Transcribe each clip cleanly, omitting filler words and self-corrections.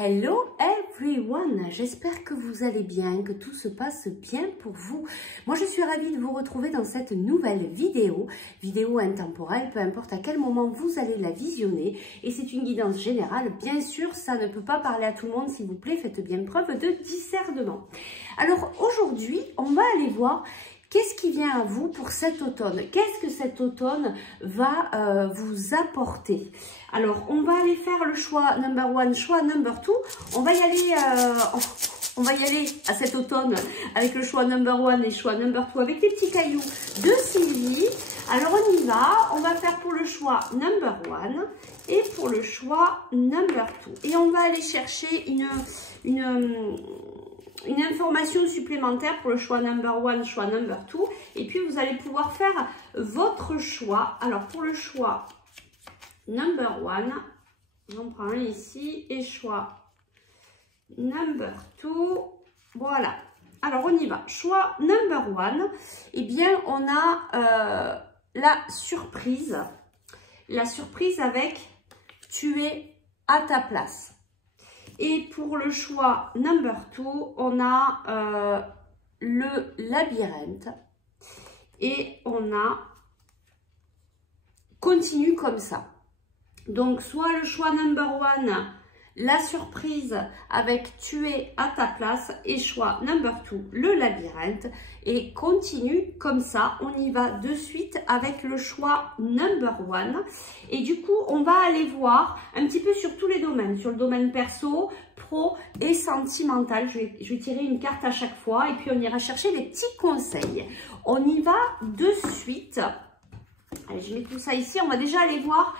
Hello everyone, j'espère que vous allez bien, que tout se passe bien pour vous. Moi je suis ravie de vous retrouver dans cette nouvelle vidéo intemporelle, peu importe à quel moment vous allez la visionner. Et c'est une guidance générale, bien sûr, ça ne peut pas parler à tout le monde, s'il vous plaît, faites bien preuve de discernement. Alors aujourd'hui, on va aller voir qu'est-ce qui vient à vous pour cet automne? Qu'est-ce que cet automne va vous apporter? Alors, on va aller faire le choix number one, choix number two. On va y aller à cet automne avec le choix number one et choix number two avec les petits cailloux de Sylvie. Alors, on y va. On va faire pour le choix number one et pour le choix number two. Et on va aller chercher une information supplémentaire pour le choix number one, choix number two. Et puis, vous allez pouvoir faire votre choix. Alors, pour le choix number one, j'en prends un ici et choix number two. Voilà. Alors, on y va. Choix number one. Eh bien, on a la surprise. La surprise avec « Tu es à ta place ». Et pour le choix number two, on a le labyrinthe et on a continue comme ça. Donc, soit le choix number one, la surprise avec tu es à ta place et choix number two, le labyrinthe et continue comme ça. On y va de suite avec le choix number one et du coup, on va aller voir un petit peu sur tous les domaines, sur le domaine perso, pro et sentimental. Je vais tirer une carte à chaque fois et puis on ira chercher les petits conseils. On y va de suite. Allez, je mets tout ça ici. On va déjà aller voir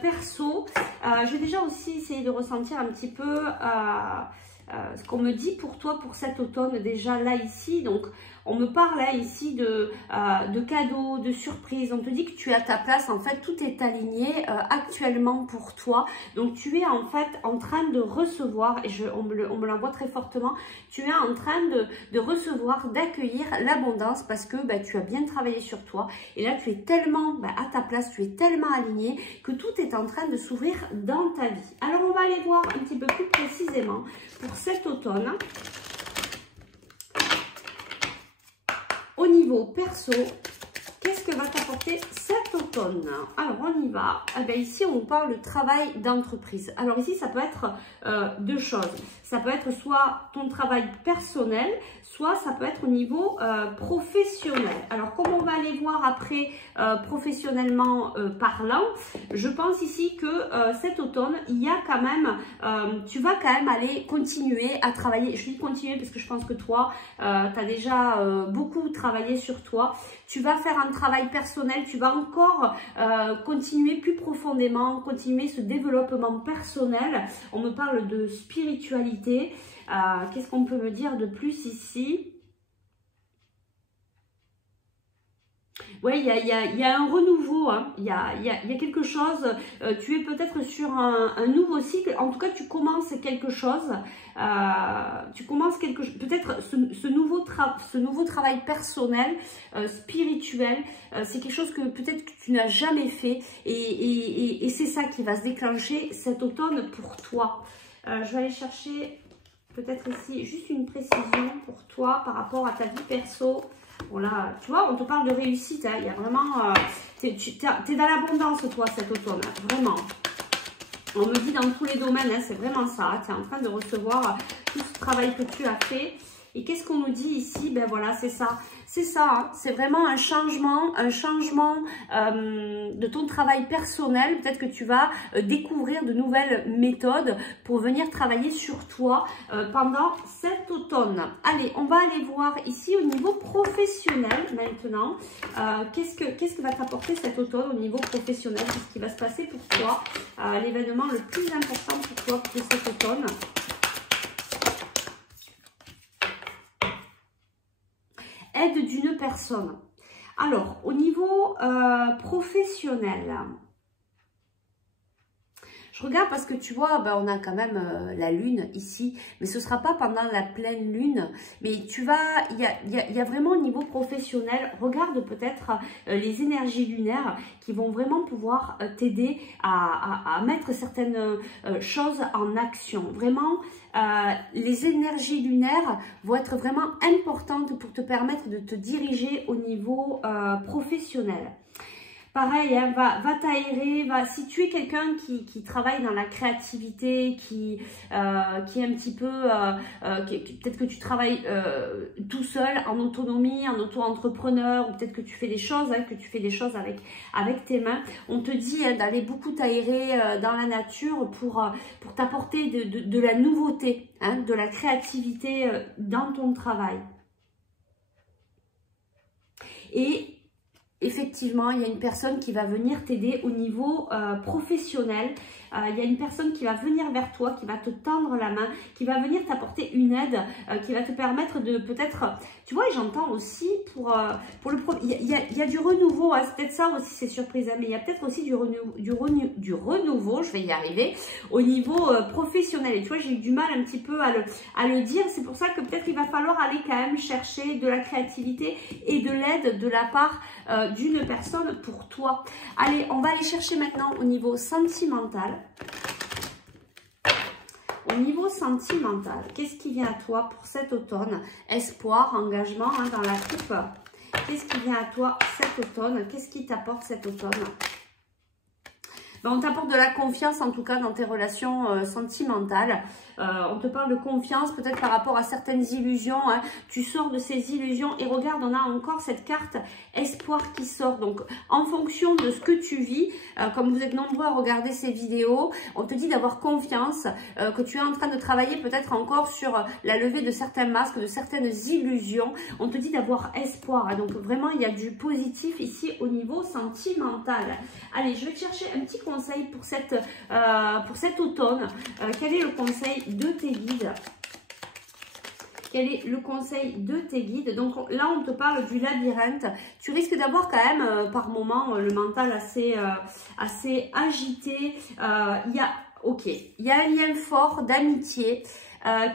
perso. Je vais déjà aussi essayer de ressentir un petit peu ce qu'on me dit pour toi pour cet automne. Déjà là ici, donc on me parle là ici de cadeaux, de surprises. On te dit que tu es à ta place. En fait, tout est aligné actuellement pour toi. Donc tu es en fait en train de recevoir, et on me l'envoie très fortement, tu es en train de recevoir, d'accueillir l'abondance parce que tu as bien travaillé sur toi. Et là, tu es tellement à ta place, tu es tellement aligné que tout est en train de s'ouvrir dans ta vie. Alors, on va aller voir un petit peu plus précisément pour cet automne. Au niveau perso, qu'est-ce que va t'apporter cet automne? Alors, on y va. Eh bien, ici, on parle de travail d'entreprise. Alors ici, ça peut être deux choses. Ça peut être soit ton travail personnel, soit ça peut être au niveau professionnel. Alors, comme on va aller voir après professionnellement parlant, je pense ici que cet automne, il y a quand même, tu vas quand même aller continuer à travailler. Je dis continuer parce que je pense que toi, tu as déjà beaucoup travaillé sur toi. Tu vas faire un travail personnel, tu vas encore continuer plus profondément, continuer ce développement personnel. On me parle de spiritualité. Qu'est-ce qu'on peut me dire de plus ici? Oui, il y a un renouveau, hein. Il y a quelque chose, tu es peut-être sur un nouveau cycle, en tout cas tu commences quelque chose, peut-être ce nouveau travail personnel, spirituel, c'est quelque chose que peut-être que tu n'as jamais fait et c'est ça qui va se déclencher cet automne pour toi. Je vais aller chercher peut-être ici juste une précision pour toi par rapport à ta vie perso. Bon là, tu vois, on te parle de réussite, hein. Il y a vraiment, t'es dans l'abondance toi cet automne, hein, vraiment. On me dit dans tous les domaines, hein, c'est vraiment ça, tu es en train de recevoir tout ce travail que tu as fait. Et qu'est-ce qu'on nous dit ici? Ben voilà, c'est ça, hein, c'est vraiment un changement de ton travail personnel. Peut-être que tu vas découvrir de nouvelles méthodes pour venir travailler sur toi pendant cet automne. Allez, on va aller voir ici au niveau professionnel maintenant. Qu'est-ce que va t'apporter cet automne au niveau professionnel? Qu'est-ce qui va se passer pour toi? L'événement le plus important pour toi pour cet automne. Aide d'une personne. Alors, au niveau professionnel, Je regarde parce que tu vois, ben, on a quand même la lune ici, mais ce ne sera pas pendant la pleine lune. Mais tu vas, il y a vraiment au niveau professionnel, regarde peut-être les énergies lunaires qui vont vraiment pouvoir t'aider à mettre certaines choses en action. Vraiment, les énergies lunaires vont être vraiment importantes pour te permettre de te diriger au niveau professionnel. Pareil, hein, va t'aérer, si tu es quelqu'un qui travaille dans la créativité, qui est un petit peu, peut-être que tu travailles tout seul, en autonomie, en auto-entrepreneur, ou peut-être que tu fais des choses, avec tes mains. On te dit hein, d'aller beaucoup t'aérer dans la nature pour t'apporter de la nouveauté, hein, de la créativité dans ton travail. Et effectivement, il y a une personne qui va venir t'aider au niveau professionnel. Il y a une personne qui va venir vers toi, qui va te tendre la main, qui va venir t'apporter une aide, qui va te permettre de peut-être... Tu vois, j'entends aussi pour le... Il y a du renouveau, hein, c'est peut-être ça aussi, c'est surprise, hein, mais il y a peut-être aussi du renouveau, je vais y arriver, au niveau professionnel. Et tu vois, j'ai eu du mal un petit peu à le dire. C'est pour ça que peut-être il va falloir aller quand même chercher de la créativité et de l'aide de la part d'une personne pour toi. Allez, on va aller chercher maintenant au niveau sentimental. Au niveau sentimental, qu'est-ce qui vient à toi pour cet automne? Espoir, engagement hein, dans la coupe. Qu'est-ce qui vient à toi cet automne? Qu'est-ce qui t'apporte cet automne? Ben, on t'apporte de la confiance en tout cas dans tes relations sentimentales. On te parle de confiance peut-être par rapport à certaines illusions. Hein. Tu sors de ces illusions et regarde, on a encore cette carte espoir qui sort. Donc en fonction de ce que tu vis, comme vous êtes nombreux à regarder ces vidéos, on te dit d'avoir confiance, que tu es en train de travailler peut-être encore sur la levée de certains masques, de certaines illusions. On te dit d'avoir espoir. Hein. Donc vraiment, il y a du positif ici au niveau sentimental. Allez, je vais te chercher un petit conseil pour cet automne. Quel est le conseil de tes guides? Quel est le conseil de tes guides? Donc là, on te parle du labyrinthe. Tu risques d'avoir quand même par moment le mental assez agité. Il y a un lien fort d'amitié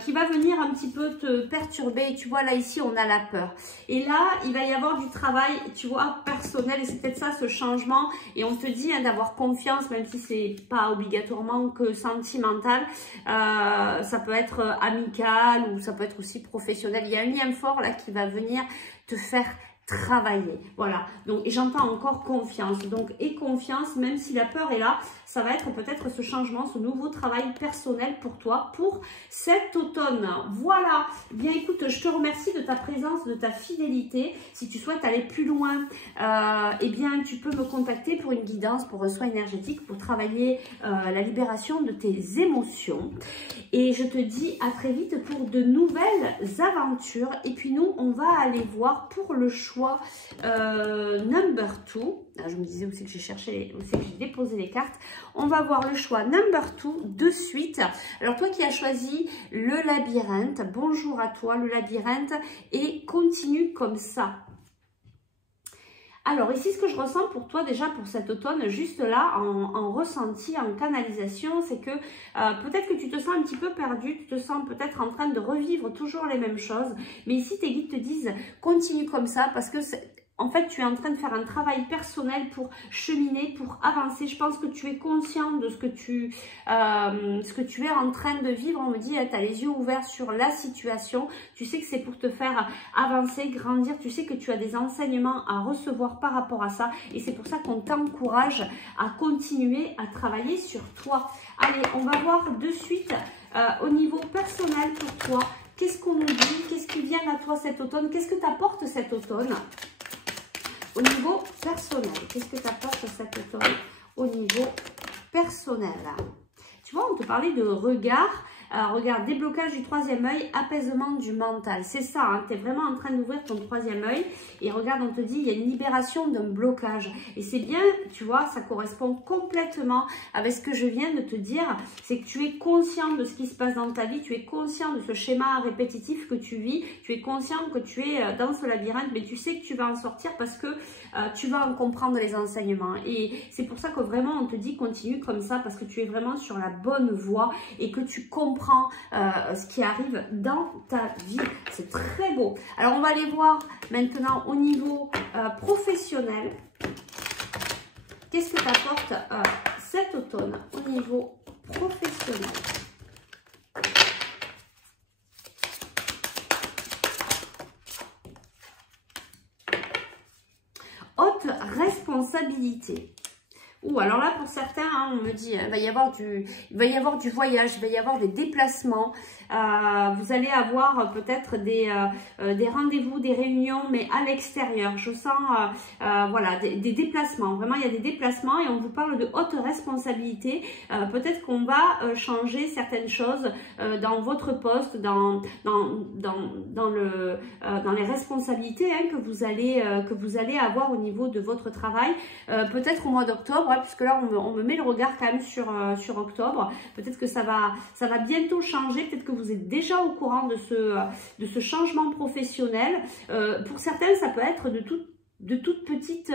qui va venir un petit peu te perturber. Et tu vois, là, ici, on a la peur. Et là, il va y avoir du travail, tu vois, personnel. Et c'est peut-être ça, ce changement. Et on te dit hein, d'avoir confiance, même si c'est pas obligatoirement que sentimental. Ça peut être amical ou ça peut être aussi professionnel. Il y a un lien fort, là, qui va venir te faire travailler. Voilà. Donc, et j'entends encore confiance. Donc, et confiance, même si la peur est là, ça va être peut-être ce changement, ce nouveau travail personnel pour toi, pour cet automne. Voilà. Bien, écoute, je te remercie de ta présence, de ta fidélité. Si tu souhaites aller plus loin, eh bien, tu peux me contacter pour une guidance, pour un soin énergétique, pour travailler la libération de tes émotions. Et je te dis à très vite pour de nouvelles aventures. Et puis, nous, on va aller voir pour le choix number 2. Ah, je me disais où c'est que j'ai cherché, où c'est que j'ai déposé les cartes. On va voir le choix number 2 de suite. Alors toi qui as choisi le labyrinthe, bonjour à toi le labyrinthe et continue comme ça. Alors ici, ce que je ressens pour toi déjà pour cet automne, juste là, en ressenti, en canalisation, c'est que peut-être que tu te sens un petit peu perdu, tu te sens peut-être en train de revivre toujours les mêmes choses. Mais ici, tes guides te disent, continue comme ça parce que en fait, tu es en train de faire un travail personnel pour cheminer, pour avancer. Je pense que tu es conscient de ce que tu es en train de vivre. On me dit, tu as les yeux ouverts sur la situation. Tu sais que c'est pour te faire avancer, grandir. Tu sais que tu as des enseignements à recevoir par rapport à ça. Et c'est pour ça qu'on t'encourage à continuer à travailler sur toi. Allez, on va voir de suite au niveau personnel pour toi. Qu'est-ce qu'on nous dit? Qu'est-ce qui vient à toi cet automne? Qu'est-ce que t'apporte cet automne? Au niveau personnel, qu'est-ce que t'apporte cet automne au niveau personnel? Tu vois, on te parlait de regard. regarde, déblocage du troisième œil, apaisement du mental. C'est ça, hein, tu es vraiment en train d'ouvrir ton troisième œil. Et regarde, on te dit, il y a une libération d'un blocage. Et c'est bien, tu vois, ça correspond complètement avec ce que je viens de te dire. C'est que tu es conscient de ce qui se passe dans ta vie, tu es conscient de ce schéma répétitif que tu vis, tu es conscient que tu es dans ce labyrinthe, mais tu sais que tu vas en sortir parce que tu vas en comprendre les enseignements. Et c'est pour ça que vraiment, on te dit, continue comme ça, parce que tu es vraiment sur la bonne voie et que tu comprends ce qui arrive dans ta vie. C'est très beau. Alors, on va aller voir maintenant au niveau professionnel. Qu'est-ce que t'apporte cet automne au niveau professionnel? Haute responsabilité. Ou alors là, pour certains, hein, on me dit, il va y avoir du voyage, il va y avoir des déplacements. Vous allez avoir peut-être des rendez-vous, des réunions, mais à l'extérieur. Je sens, voilà, des déplacements. Vraiment, il y a des déplacements et on vous parle de haute responsabilité. Peut-être qu'on va changer certaines choses dans votre poste, dans les responsabilités hein, que vous allez avoir au niveau de votre travail. Peut-être au mois d'octobre. Puisque là on me met le regard quand même sur octobre. Peut-être que ça va bientôt changer, peut-être que vous êtes déjà au courant de ce changement professionnel. Pour certains, ça peut être de toutes petites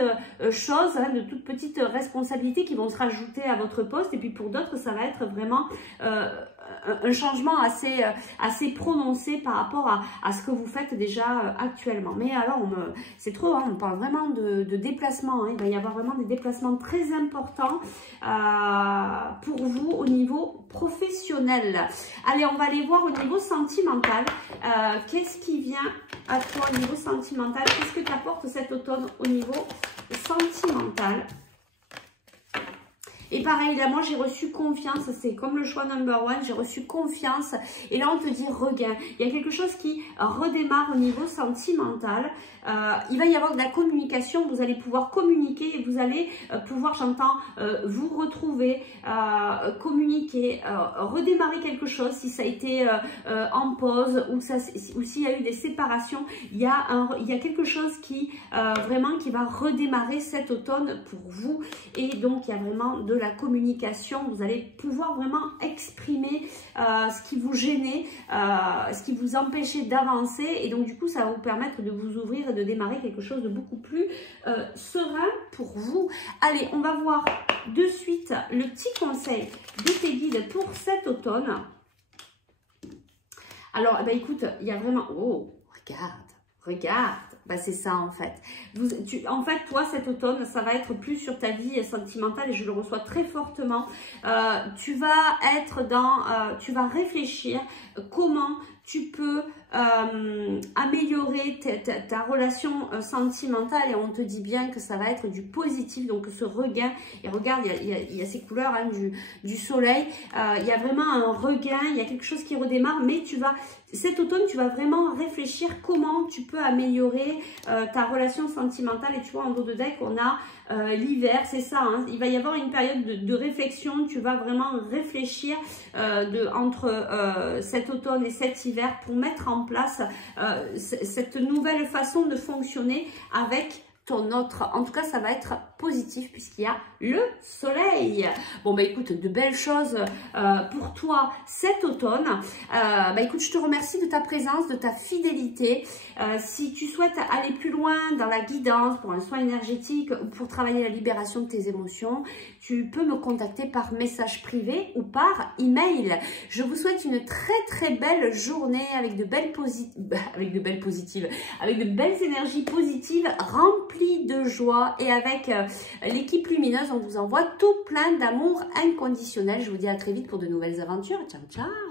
choses, hein, de toutes petites responsabilités qui vont se rajouter à votre poste. Et puis pour d'autres, ça va être vraiment un changement assez prononcé par rapport à ce que vous faites déjà actuellement. Mais alors, c'est trop, hein, on parle vraiment de déplacements. Hein, il va y avoir vraiment des déplacements très importants pour vous au niveau professionnel. Allez, on va aller voir au niveau sentimental. Qu'est-ce qui vient à toi au niveau sentimental? Qu'est-ce que t'apporte cet automne au niveau sentimental? Et pareil, là, moi, j'ai reçu confiance. C'est comme le choix number one. J'ai reçu confiance. Et là, on te dit regain. Il y a quelque chose qui redémarre au niveau sentimental. Il va y avoir de la communication. Vous allez pouvoir communiquer et vous allez pouvoir, j'entends, vous retrouver, communiquer, redémarrer quelque chose si ça a été en pause ou s'il y a eu des séparations. Il y a quelque chose qui vraiment qui va redémarrer cet automne pour vous. Et donc, il y a vraiment de la communication, vous allez pouvoir vraiment exprimer ce qui vous gênait, ce qui vous empêchait d'avancer et donc du coup ça va vous permettre de vous ouvrir et de démarrer quelque chose de beaucoup plus serein pour vous. Allez, on va voir de suite le petit conseil de tes guides pour cet automne. Alors, eh ben, écoute, il y a vraiment... Oh, regarde. Bah, c'est ça en fait. En fait, toi, cet automne, ça va être plus sur ta vie sentimentale et je le reçois très fortement. Tu vas être tu vas réfléchir comment tu peux améliorer ta relation sentimentale et on te dit bien que ça va être du positif, donc ce regain. Et regarde, il y a ces couleurs hein, du soleil. Il y a vraiment un regain, il y a quelque chose qui redémarre, mais cet automne, tu vas vraiment réfléchir comment tu peux améliorer ta relation sentimentale. Et tu vois, en dos de deck, on a l'hiver, c'est ça. Hein, il va y avoir une période de réflexion. Tu vas vraiment réfléchir entre cet automne et cet hiver pour mettre en place cette nouvelle façon de fonctionner avec ton autre. En tout cas, ça va être positif puisqu'il y a le soleil. Bon, bah écoute, de belles choses pour toi cet automne. Bah écoute, je te remercie de ta présence, de ta fidélité. Si tu souhaites aller plus loin dans la guidance pour un soin énergétique ou pour travailler la libération de tes émotions, tu peux me contacter par message privé ou par email. Je vous souhaite une très belle journée avec de belles énergies positives, remplies de joie et avec l'équipe lumineuse, on vous envoie tout plein d'amour inconditionnel. Je vous dis à très vite pour de nouvelles aventures. Ciao, ciao!